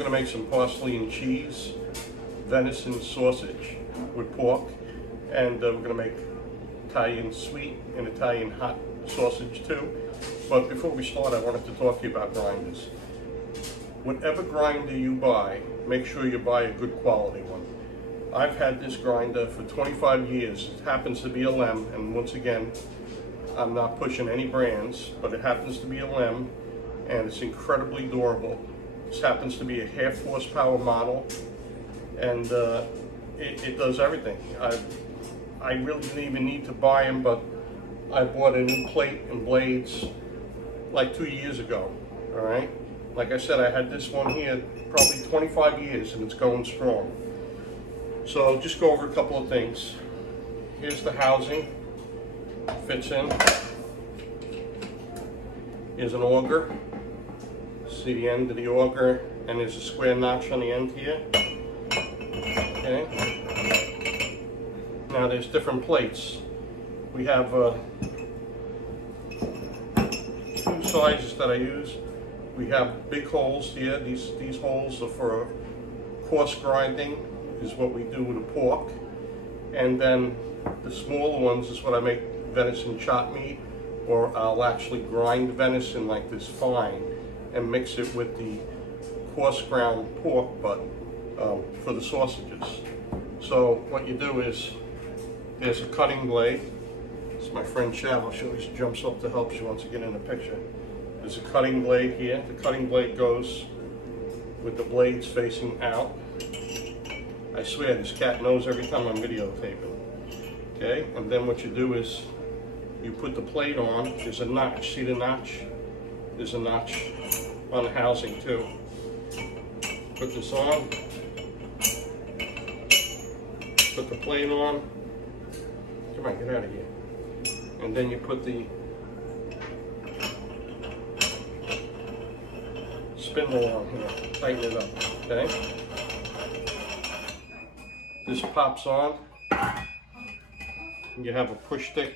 We're gonna make some parsley and cheese, venison sausage with pork, and we're gonna make Italian sweet and Italian hot sausage too. But before we start, I wanted to talk to you about grinders. Whatever grinder you buy, make sure you buy a good quality one. I've had this grinder for 25 years. It happens to be a Lem, and once again, I'm not pushing any brands, but it happens to be a Lem, and it's incredibly durable. This happens to be a half horsepower model, and it does everything. I really didn't even need to buy them, but I bought a new plate and blades like 2 years ago, all right? Like I said, I had this one here probably 25 years, and it's going strong. So just go over a couple of things. Here's the housing, fits in. Here's an auger. See the end of the auger, and there's a square notch on the end here. Okay. Now there's different plates. We have two sizes that I use. We have big holes here. These holes are for coarse grinding, is what we do with the pork. And then the smaller ones is what I make venison chop meat, or I'll actually grind venison like this fine and mix it with the coarse ground pork butt for the sausages. So what you do is, there's a cutting blade. It's my friend Chad. I'll show you. She jumps up to help you once you get in the picture. There's a cutting blade here. The cutting blade goes with the blades facing out. I swear, this cat knows every time I'm videotaping. Okay, and then what you do is you put the plate on. There's a notch. See the notch? There's a notch on the housing too. Put this on. Put the plate on. Come on, get out of here. And then you put the spindle on here. Tighten it up, okay? This pops on. You have a push stick,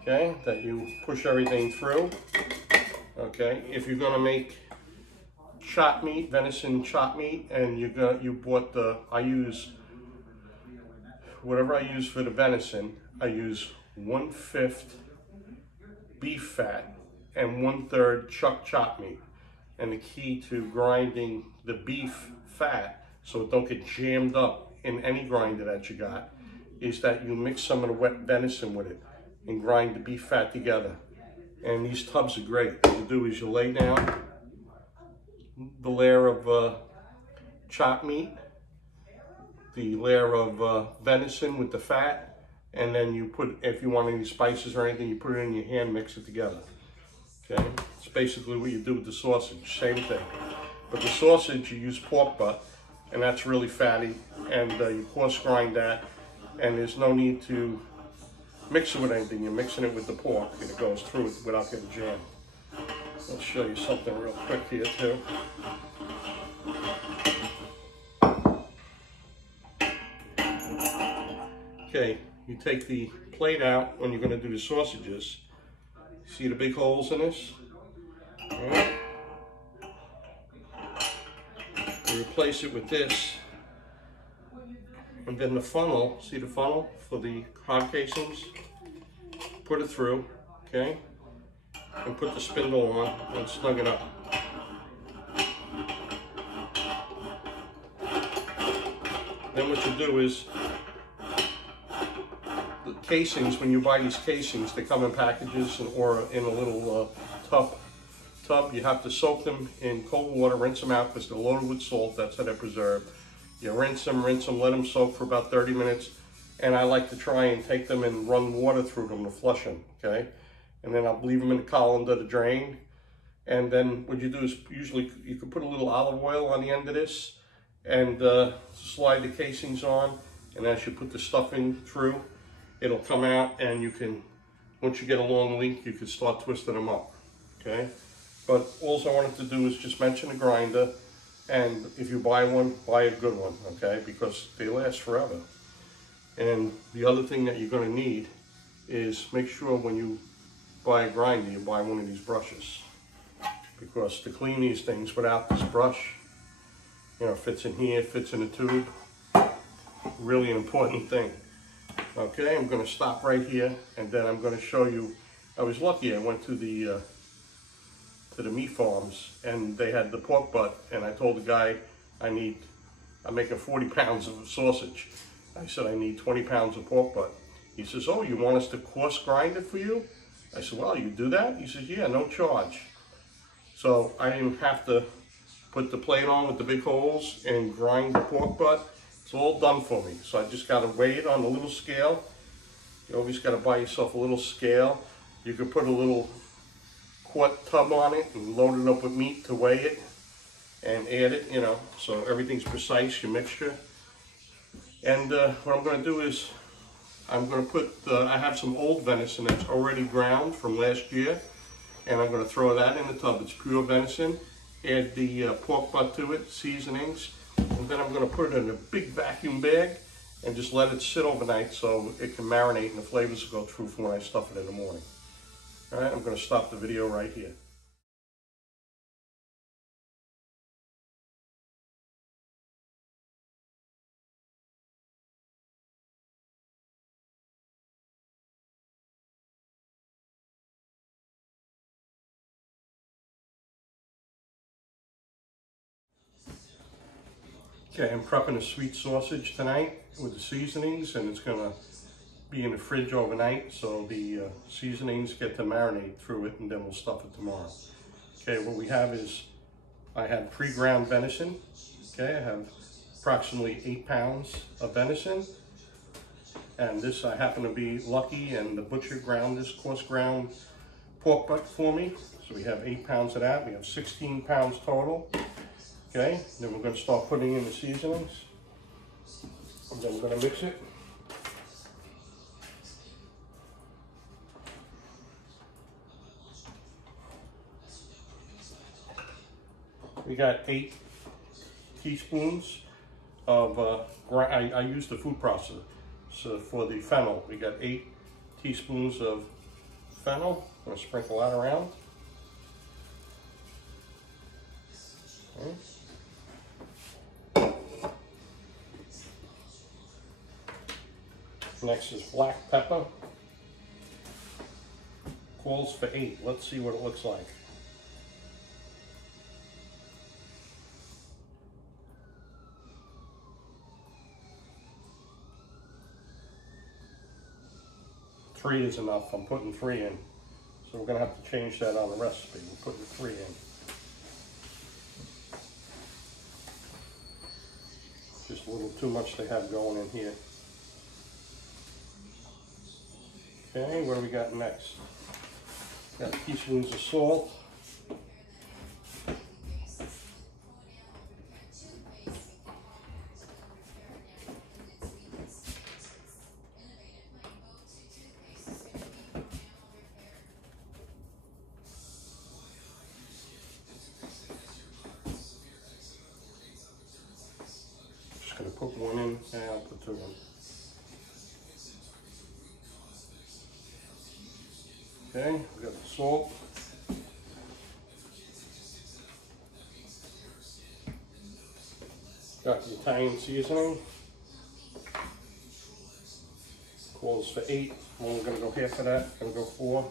okay, that you push everything through. Okay, if you're gonna make chop meat, venison chop meat, and you bought the, I use whatever I use for the venison. I use 1/5 beef fat and 1/3 chuck chop meat. And the key to grinding the beef fat so it don't get jammed up in any grinder that you got is that you mix some of the wet venison with it and grind the beef fat together. And these tubs are great. What you do is you lay down the layer of chopped meat, the layer of venison with the fat, and then you put, if you want any spices or anything, you put it in your hand, mix it together. Okay, it's basically what you do with the sausage, same thing. But the sausage, you use pork butt, and that's really fatty, and you coarse grind that, and there's no need to mix it with anything. You're mixing it with the pork, and it goes through it without getting jammed. I'll show you something real quick here too. Okay, you take the plate out when you're going to do the sausages. See the big holes in this? All right. You replace it with this, and then the funnel. See the funnel for the hog casings? Put it through, okay, and put the spindle on and snug it up. Then what you do is, the casings, when you buy these casings, they come in packages or in a little tub. You have to soak them in cold water, rinse them out because they're loaded with salt. That's how they're preserved. You rinse them, let them soak for about 30 minutes. And I like to try and take them and run water through them to flush them, okay? And then I'll leave them in the colander to drain. And then what you do is, usually you can put a little olive oil on the end of this and slide the casings on. And as you put the stuffing through, it'll come out, and you can, once you get a long link, you can start twisting them up, okay? But all I wanted to do is just mention the grinder, and if you buy one, buy a good one, okay? Because they last forever. And the other thing that you're gonna need is make sure when you buy a grinder, you buy one of these brushes. because to clean these things without this brush, you know, fits in here, fits in the tube. Really an important thing. Okay, I'm going to stop right here, and then I'm going to show you. I was lucky. I went to the meat farms, and they had the pork butt, and I told the guy I'm making 40 pounds of sausage. I said I need 20 pounds of pork butt. He says, "Oh, you want us to coarse grind it for you?" I said, "Well, you do that?" He says, "Yeah, no charge." So I didn't have to put the plate on with the big holes and grind the pork butt. It's all done for me. So I just got to weigh it on a little scale. You always got to buy yourself a little scale. You could put a little quart tub on it and load it up with meat to weigh it and add it, you know, so everything's precise, your mixture. And what I'm going to do is I'm going to put, I have some old venison that's already ground from last year, and I'm going to throw that in the tub. It's pure venison. Add the pork butt to it, seasonings, and then I'm going to put it in a big vacuum bag and just let it sit overnight so it can marinate and the flavors will go through for when I stuff it in the morning. All right, I'm going to stop the video right here. Okay, I'm prepping a sweet sausage tonight with the seasonings, and it's going to be in the fridge overnight so the seasonings get to marinate through it, and then we'll stuff it tomorrow. Okay, what we have is, I have pre-ground venison. Okay, I have approximately 8 pounds of venison, and this, I happen to be lucky, and the butcher ground this coarse ground pork butt for me. So we have 8 pounds of that. We have 16 pounds total. Okay, then we're going to start putting in the seasonings, and then we're going to mix it. We got 8 teaspoons of, I use the food processor, so for the fennel, we got 8 teaspoons of fennel. I'm going to sprinkle that around. Okay. Next is black pepper. Calls for 8. Let's see what it looks like. Three is enough. I'm putting 3 in. So we're going to have to change that on the recipe. We're putting 3 in. Just a little too much to have going in here. Okay, what do we got next? Got teaspoons of salt. Just gonna put 1 in, and I'll put 2 in. Okay, we got the salt. Got the Italian seasoning. Calls for 8. Well, we're going to go half of that. Going to go 4.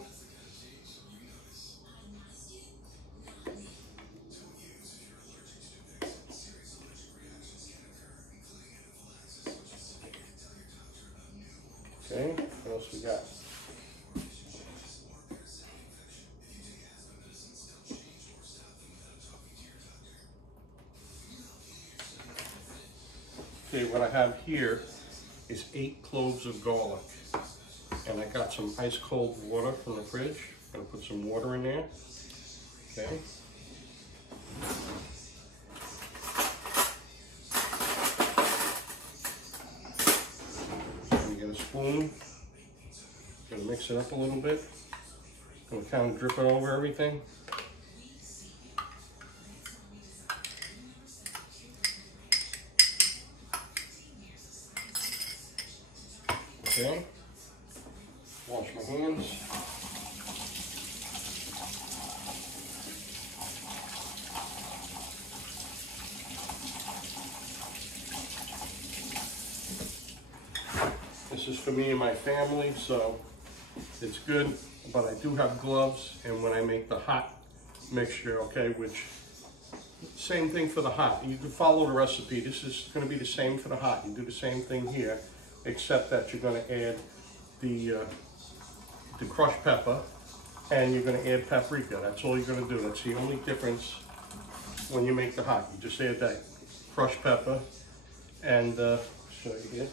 Okay, what else we got? Okay, what I have here is 8 cloves of garlic, and I got some ice cold water from the fridge. I'm gonna put some water in there. Okay. You get a spoon. Gonna mix it up a little bit. Gonna kind of drip it over everything. Okay, wash my hands. for me and my family, so it's good. But I do have gloves, and when I make the hot mixture, okay, which same thing for the hot. You can follow the recipe. This is going to be the same for the hot. You do the same thing here, except that you're going to add the crushed pepper, and you're going to add paprika. That's all you're going to do. That's the only difference when you make the hot. You just add that crushed pepper, and show you here.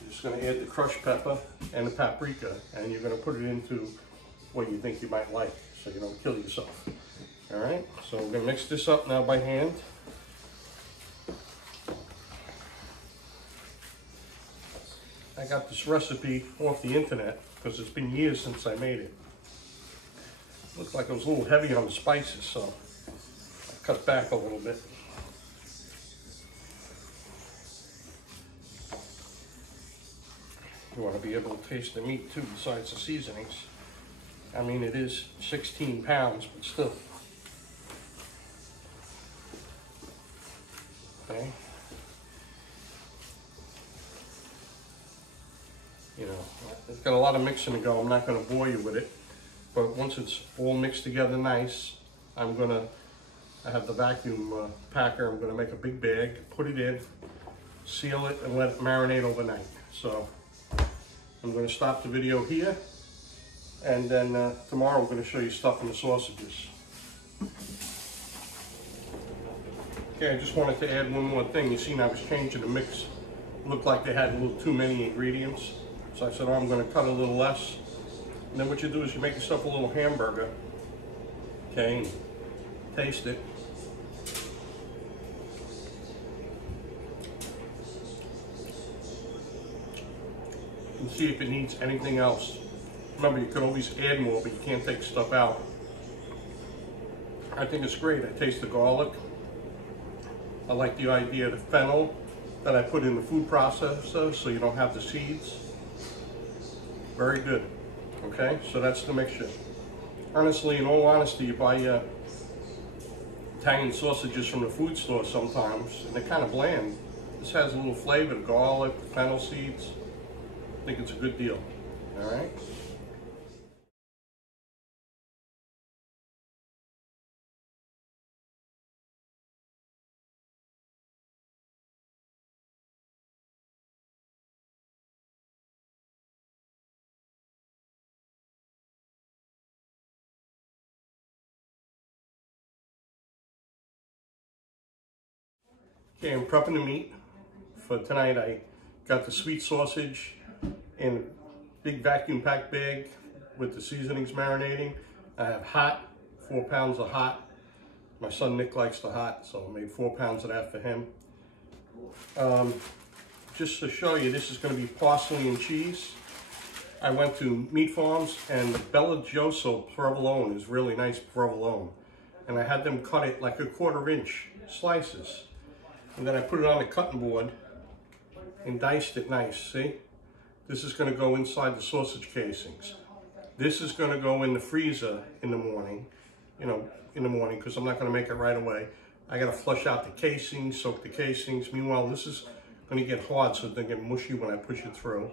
You're just going to add the crushed pepper and the paprika, and you're going to put it into what you think you might like, so you don't kill yourself. All right, so we're gonna mix this up now by hand. I got this recipe off the internet because it's been years since I made it. Looked like it was a little heavy on the spices, so I cut back a little bit. You want to be able to taste the meat too, besides the seasonings. I mean, it is 16 pounds, but still. Okay. You know, it's got a lot of mixing to go. I'm not going to bore you with it. But once it's all mixed together nice, I have the vacuum packer. I'm going to make a big bag, put it in, seal it, and let it marinate overnight. So I'm going to stop the video here. And then tomorrow we're going to show you stuffing the sausages. Okay, I just wanted to add one more thing. You seen I was changing the mix. It looked like they had a little too many ingredients. So I said, oh, I'm going to cut a little less. And then what you do is you make yourself a little hamburger. Okay, and taste it. And see if it needs anything else. Remember, you can always add more, but you can't take stuff out. I think it's great. I taste the garlic. I like the idea of the fennel that I put in the food processor so you don't have the seeds. Very good. Okay, so that's the mixture. Honestly, in all honesty, you buy Italian sausages from the food store sometimes, and they're kind of bland. This has a little flavor, garlic, fennel seeds. I think it's a good deal. All right. Okay, I'm prepping the meat for tonight. I got the sweet sausage in a big vacuum packed bag with the seasonings marinating. I have hot, 4 pounds of hot. My son Nick likes the hot, so I made 4 pounds of that for him. Just to show you, this is going to be parsley and cheese. I went to Meat Farms, and the Bella Gioso provolone is really nice provolone. And I had them cut it like a 1/4 inch slices. And then I put it on the cutting board and diced it nice, see? This is going to go inside the sausage casings. This is going to go in the freezer in the morning, because I'm not going to make it right away. I got to flush out the casings, soak the casings. Meanwhile, this is going to get hard, so it doesn't get mushy when I push it through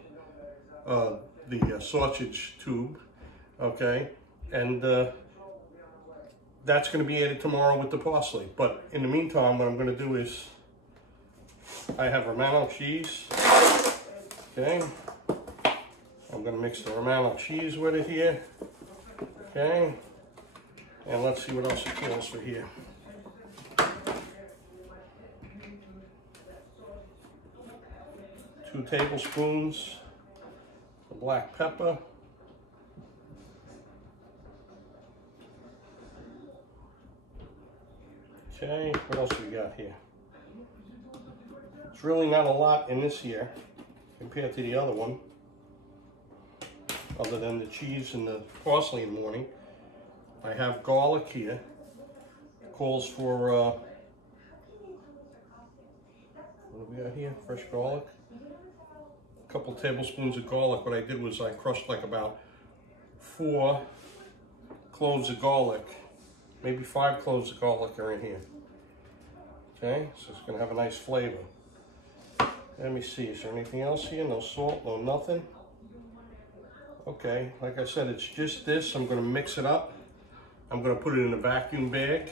the sausage tube, okay? And that's going to be added tomorrow with the parsley. But in the meantime, what I'm going to do is I have Romano cheese, okay? I'm going to mix the Romano cheese with it here, okay? And let's see what else it calls for here. 2 tablespoons of black pepper. Okay, what else we got here? It's really not a lot in this here compared to the other one, other than the cheese and the parsley in the morning. I have garlic here. It calls for, what do we got here? Fresh garlic. A couple tablespoons of garlic. What I did was I crushed like about 4 cloves of garlic. Maybe 5 cloves of garlic are in here. Okay, so it's going to have a nice flavor. Let me see, is there anything else here? No salt, no nothing. Okay, like I said, it's just this. I'm gonna mix it up. I'm gonna put it in a vacuum bag.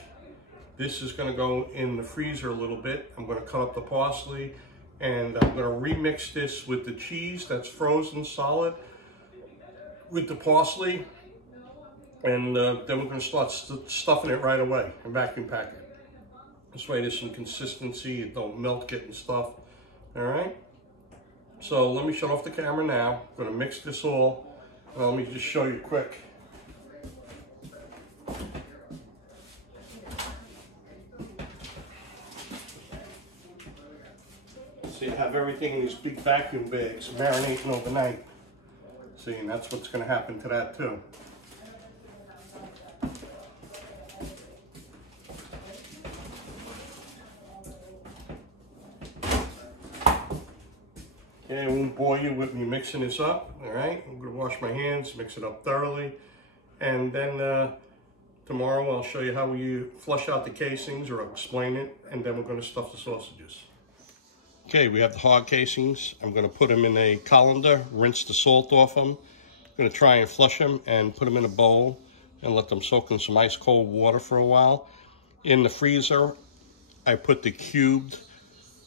This is gonna go in the freezer a little bit. I'm gonna cut up the parsley and I'm gonna remix this with the cheese that's frozen solid with the parsley. And then we're gonna start stuffing it right away and vacuum pack it. This way there's some consistency, it don't melt getting stuff. All right, so let me shut off the camera now. I'm gonna mix this all. Let me just show you quick. See, I have everything in these big vacuum bags, marinating overnight. See, and that's what's gonna happen to that too. Okay, I won't bore you with me mixing this up, all right? I'm gonna wash my hands, mix it up thoroughly, and then tomorrow I'll show you how we flush out the casings, or I'll explain it, and then we're gonna stuff the sausages. Okay, we have the hard casings. I'm gonna put them in a colander, rinse the salt off them. I'm gonna try and flush them and put them in a bowl and let them soak in some ice cold water for a while. In the freezer, I put the cubed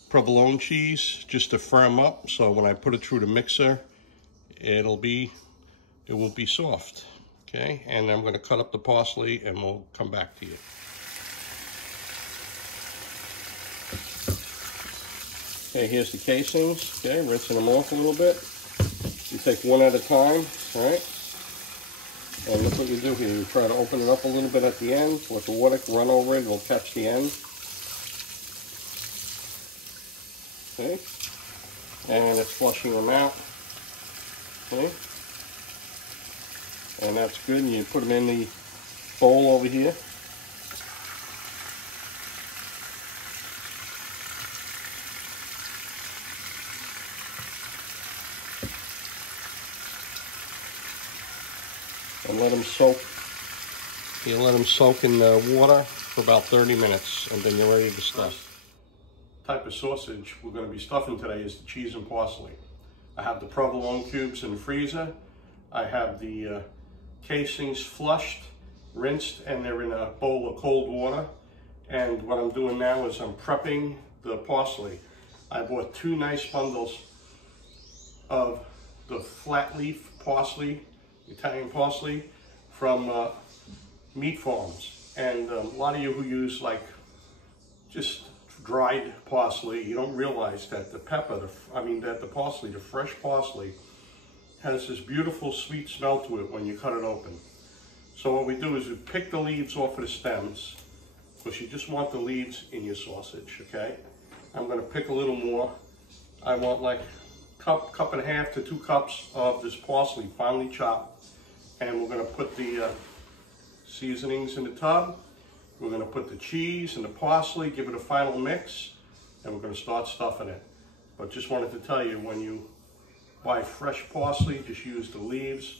provolone cheese just to firm up, so when I put it through the mixer, it will be soft. Okay, and I'm going to cut up the parsley and we'll come back to you. Okay, here's the casings. Okay, rinsing them off a little bit. You take one at a time, all right? And look what you do here. You try to open it up a little bit at the end. Let the water run over it, it'll catch the end. Okay, and it's flushing them out. Okay, and that's good. And you put them in the bowl over here. And let them soak. You let them soak in the water for about 30 minutes, and then you're ready to stuff. Type of sausage we're going to be stuffing today is the cheese and parsley. I have the provolone cubes in the freezer. I have the casings flushed, rinsed, and they're in a bowl of cold water. And what I'm doing now is I'm prepping the parsley. I bought 2 nice bundles of the flat leaf parsley, Italian parsley, from meat farms. And a lot of you who use like just dried parsley, you don't realize that the parsley, the fresh parsley, has this beautiful sweet smell to it when you cut it open. So what we do is we pick the leaves off of the stems, because you just want the leaves in your sausage, okay? I'm gonna pick a little more. I want like cup and a half to 2 cups of this parsley finely chopped, and we're gonna put the seasonings in the tub. We're going to put the cheese and the parsley, give it a final mix, and we're going to start stuffing it. But just wanted to tell you, when you buy fresh parsley, just use the leaves.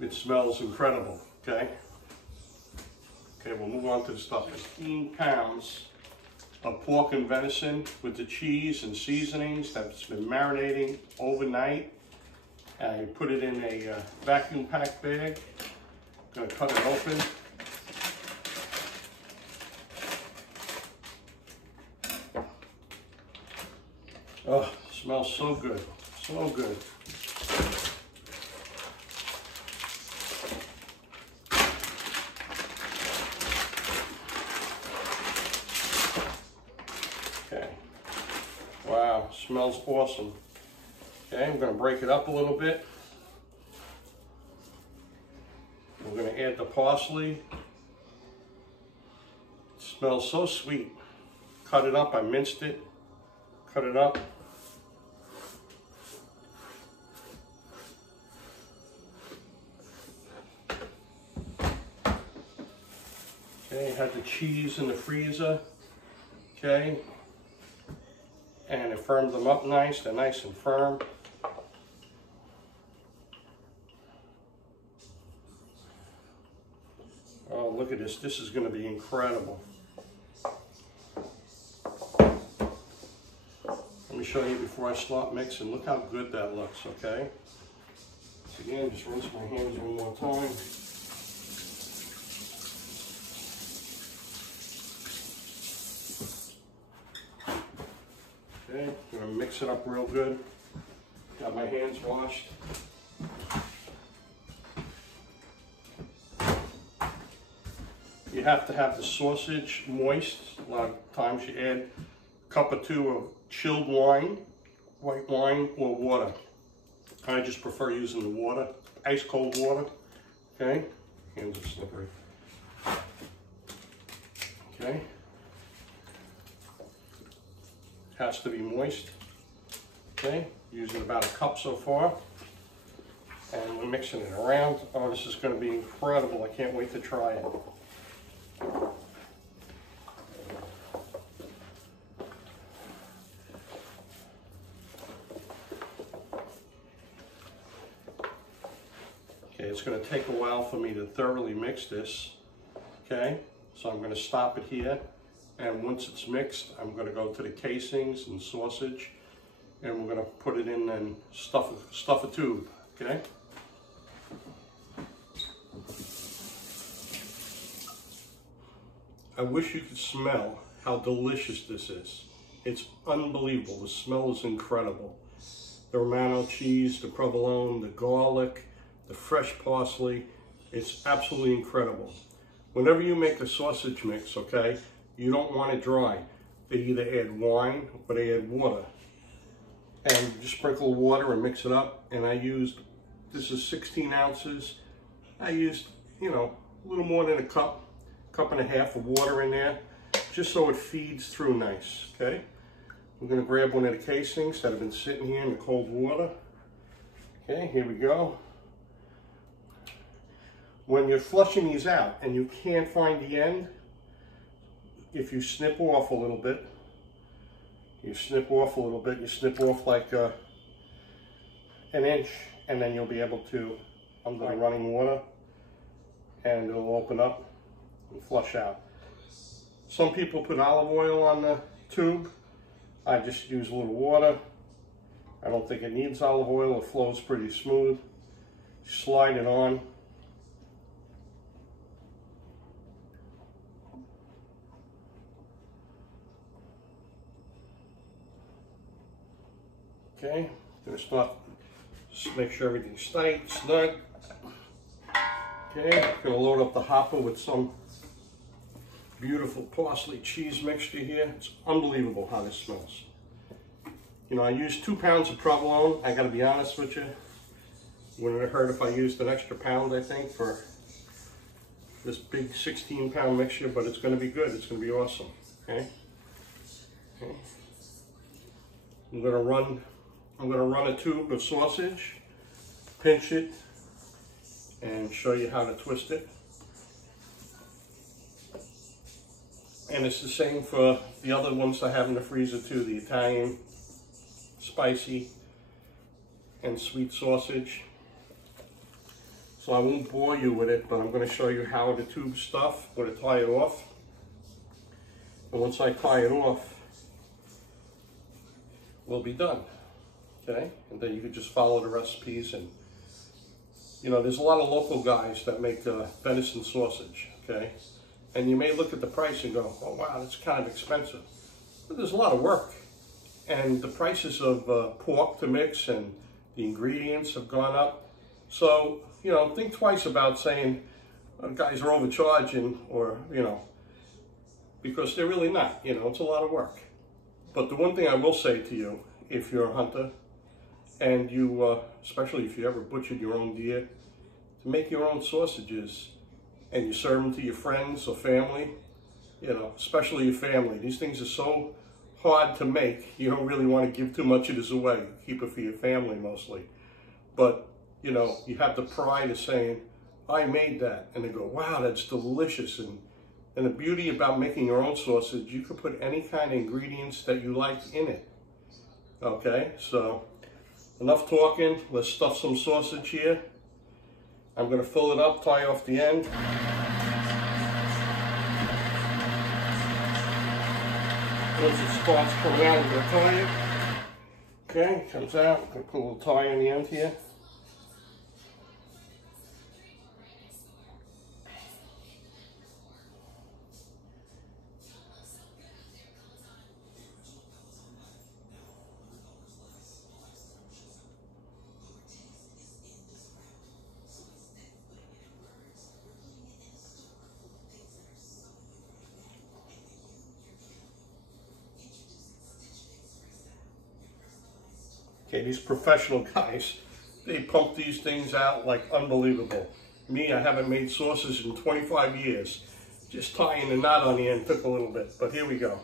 It smells incredible, okay? Okay, we'll move on to the stuffing. 15 pounds of pork and venison with the cheese and seasonings that's been marinating overnight. I put it in a vacuum packed bag. I'm going to cut it open. Oh, smells so good, so good. Okay, wow, smells awesome. Okay, I'm gonna break it up a little bit. We're gonna add the parsley. It smells so sweet. Cut it up, I minced it, cut it up. Okay, had the cheese in the freezer, okay, and it firmed them up nice. They're nice and firm. Oh, look at this. This is going to be incredible. I'm Let me show you before I start mixing. Look how good that looks, okay? So again, just rinse my hands one more time. Okay, I'm gonna mix it up real good. Got my hands washed. You have to have the sausage moist. A lot of times you add a cup or two of chilled wine, white wine, or water. I just prefer using the water, ice cold water. Okay, hands are slippery. Okay, has to be moist. Okay, using about a cup so far, and we're mixing it around. Oh, this is going to be incredible! I can't wait to try it. Okay, it's going to take a while for me to thoroughly mix this. Okay, so I'm going to stop it here, and once it's mixed, I'm going to go to the casings and sausage, and we're going to put it in and stuff a tube. Okay. I wish you could smell how delicious this is. It's unbelievable. The smell is incredible. The Romano cheese, the provolone, the garlic, the fresh parsley. It's absolutely incredible. Whenever you make a sausage mix, okay, you don't want it dry. They either add wine or they add water. And you just sprinkle water and mix it up. And I used, this is 16 ounces. I used, you know, a little more than a cup and a half of water in there, just so it feeds through nice, okay? I'm gonna grab one of the casings that have been sitting here in the cold water. Okay, here we go. When you're flushing these out and you can't find the end, if you snip off a little bit, you snip off like an inch, and then you'll be able to, under the running water, and it'll open up and flush out. Some people put olive oil on the tube. I just use a little water. I don't think it needs olive oil. It flows pretty smooth. Slide it on. Okay, I'm gonna start, just make sure everything's tight, snug. Okay, I'm gonna load up the hopper with some beautiful parsley cheese mixture here. It's unbelievable how this smells. You know, I used 2 pounds of provolone. I gotta be honest with you. Wouldn't have hurt if I used an extra pound, I think, for this big 16-pound mixture, but it's gonna be good. It's gonna be awesome, okay? Okay. I'm gonna run a tube of sausage, pinch it, and show you how to twist it. And it's the same for the other ones I have in the freezer too, the Italian, spicy, and sweet sausage. So I won't bore you with it, but I'm going to show you how the tube stuff, I'm going to tie it off. And once I tie it off, we'll be done. Okay? And then you can just follow the recipes. And you know, there's a lot of local guys that make venison sausage, okay? And you may look at the price and go, oh wow, that's kind of expensive. But there's a lot of work. And the prices of pork to mix and the ingredients have gone up. So, you know, think twice about saying guys are overcharging, or, you know, because they're really not. You know, it's a lot of work. But the one thing I will say to you, if you're a hunter, and you, especially if you ever butchered your own deer, to make your own sausages and you serve them to your friends or family, you know, especially your family. These things are so hard to make, you don't really want to give too much of this away. Keep it for your family mostly. But, you know, you have the pride of saying, I made that. And they go, wow, that's delicious. And the beauty about making your own sausage, you can put any kind of ingredients that you like in it. Okay, so enough talking. Let's stuff some sausage here. I'm going to fill it up, tie off the end. Once it starts coming out, I'm going to tie it. Okay, comes out. Gonna put a little tie in the end here. Okay, these professional guys, they pump these things out like unbelievable. Me, I haven't made sauces in 25 years. Just tying the knot on the end took a little bit, but here we go.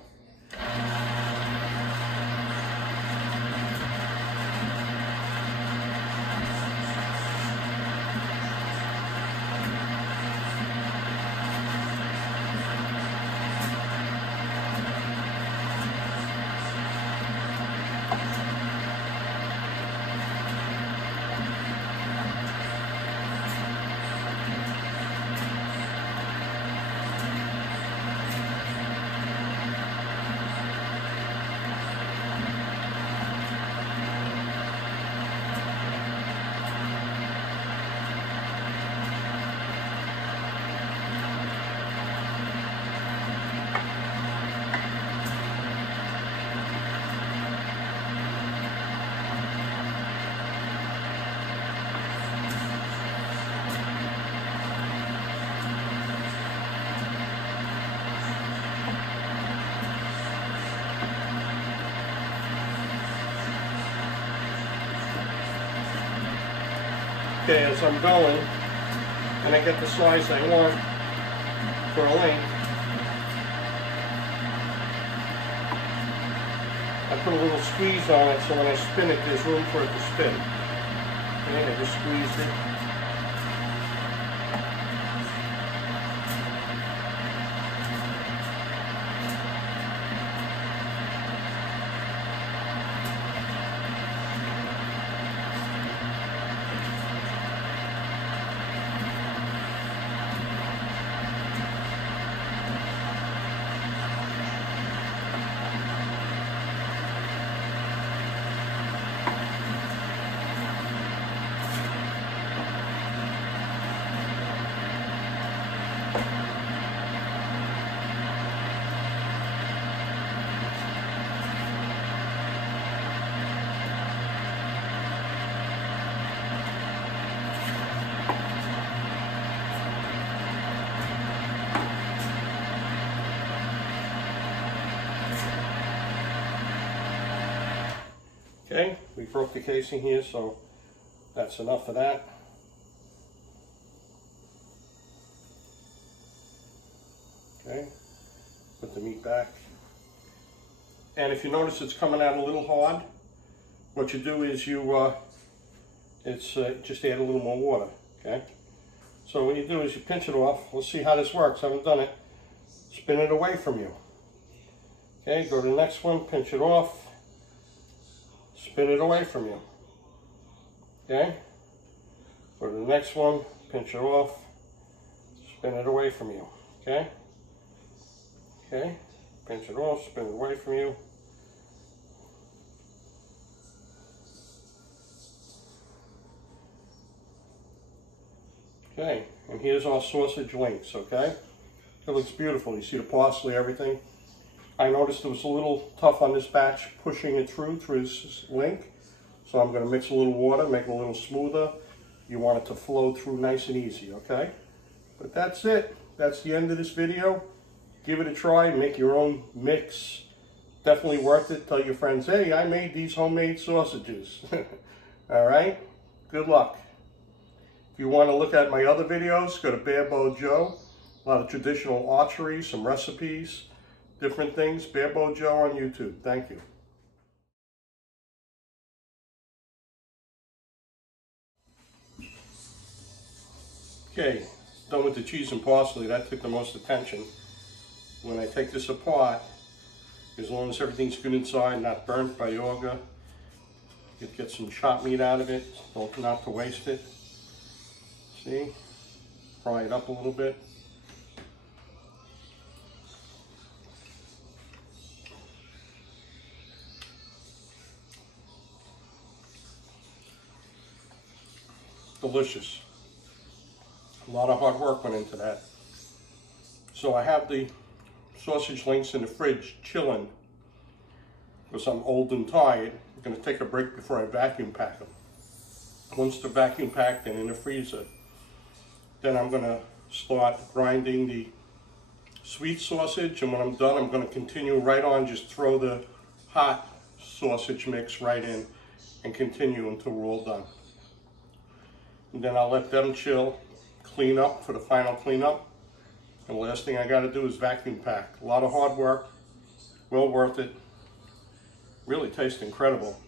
Okay, as I'm going, and I get the size I want for a length, I put a little squeeze on it so when I spin it, there's room for it to spin. Okay, I just squeezed it. Okay, we broke the casing here, so that's enough of that. Okay, put the meat back. And if you notice it's coming out a little hard, what you do is you just add a little more water, okay? So what you do is you pinch it off. Let's see how this works. I haven't done it. Spin it away from you. Okay, go to the next one, pinch it off. Spin it away from you. Okay? Go to the next one, pinch it off, spin it away from you. Okay? Okay? Pinch it off, spin it away from you. Okay, and here's our sausage links, okay? It looks beautiful. You see the parsley, everything. I noticed it was a little tough on this batch, pushing it through this link. So I'm going to mix a little water, make it a little smoother. You want it to flow through nice and easy, okay? But that's it. That's the end of this video. Give it a try, make your own mix. Definitely worth it. Tell your friends, hey, I made these homemade sausages. All right? Good luck. If you want to look at my other videos, go to Bare Bow Joe. A lot of traditional archery, some recipes, different things. Bare Bow Joe on YouTube. Thank you. Okay, done with the cheese and parsley. That took the most attention. When I take this apart, as long as everything's good inside, not burnt by auger, you get some chopped meat out of it, not to waste it. See? Fry it up a little bit. delicious. A lot of hard work went into that. So I have the sausage links in the fridge chilling because I'm old and tired. I'm going to take a break before I vacuum pack them. Once they're vacuum packed and in the freezer, then I'm going to start grinding the sweet sausage, and when I'm done, I'm going to continue right on, just throw the hot sausage mix right in and continue until we're all done. And then I'll let them chill, clean up for the final cleanup. And the last thing I got to do is vacuum pack. A lot of hard work, well worth it. Really tastes incredible.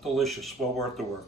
Delicious, well worth the work.